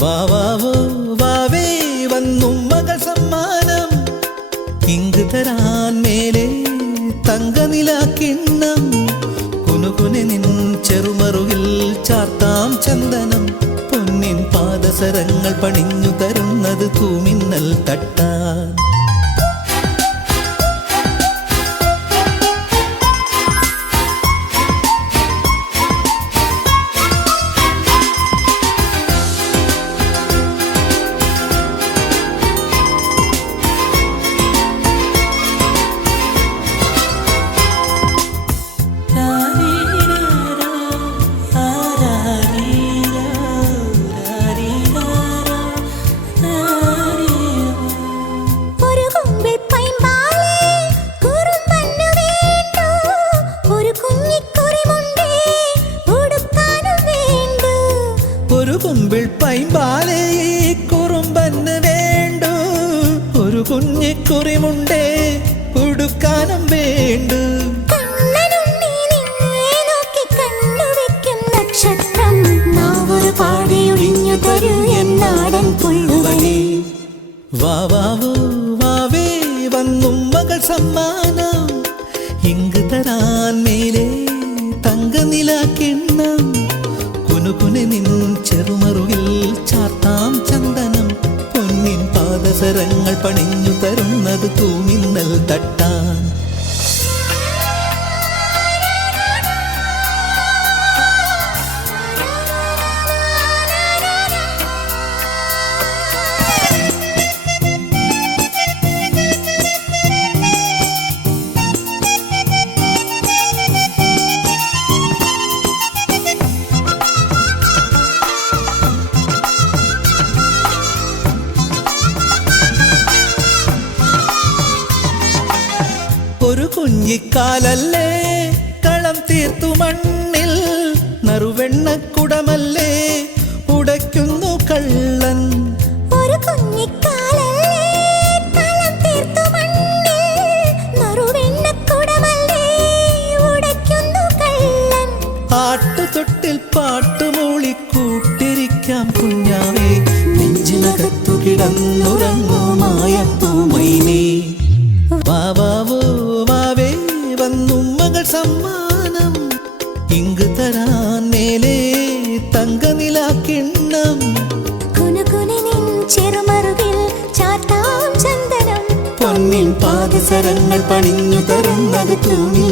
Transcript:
വാവാവോ വാവേ വന്നുമ്മകൾ സമ്മാനം ഇങ്ക് തരാൻ മേലെ തങ്കനിലാക്കിണ്ണം കുനുകുനെ നിൻ ചെറുമറുകിൽ ചാർത്താം ചന്ദനം പൊന്നിൻ പാദസരങ്ങൾ പണിഞ്ഞു തരുന്നത് തൂമിന്നൽ തട്ടാൻ കുമ്പിൾ പൈമ്പാലേ കുറുമ്പന് വേണ്ടു ഒരു കുഞ്ഞിക്കുറിമുണ്ടേ ഉടുക്കാനും വേണ്ടു വാവാവോ വാവേ വന്നുമ്മകൾ സമ്മാനം ഇങ്ക് തരാൻ മേലെ തങ്കനിലാക്കിണ്ണം കുനുകുനെ നിൻ ചെറുമറുകിൽ ചാർത്താം ചന്ദനം പൊന്നിൻ പാദസരങ്ങൾ പണിഞ്ഞു തരുന്നത് തൂമിന്നൽ തട്ടാൻ ഒരു കുഞ്ഞിക്കാലല്ലേ കളം തീർത്തു മണ്ണിൽ നറുവെണ്ണക്കുടമല്ലേ ഉടയ്ക്കുന്നു കള്ളൻ ഒരു കുഞ്ഞിക്കാലല്ലേ കളം തീർത്തു മണ്ണിൽ നറുവെണ്ണക്കുടമല്ലേ ഉടയ്ക്കുന്നു കള്ളൻ ആട്ടുതൊട്ടിൽ പാട്ടുമൂളി കൂട്ടിരിക്കാം കുഞ്ഞാവേ നെഞ്ചിനകത്തു കിടന്നുറങ്ങുമായ പൂമൈനേ വാവാവോ വാവേ വന്നുമ്മകൾ സമ്മാനം ഇങ്ക് തരാൻ മേലെ തങ്കനിലാക്കിണ്ണം കുനുകുനെ നിൻ ചെറുമറുകിൽ ചാർത്താം ചന്ദനം പൊന്നിൻ പാദസരങ്ങൾ പണിഞ്ഞു തരുന്നത് തൂമി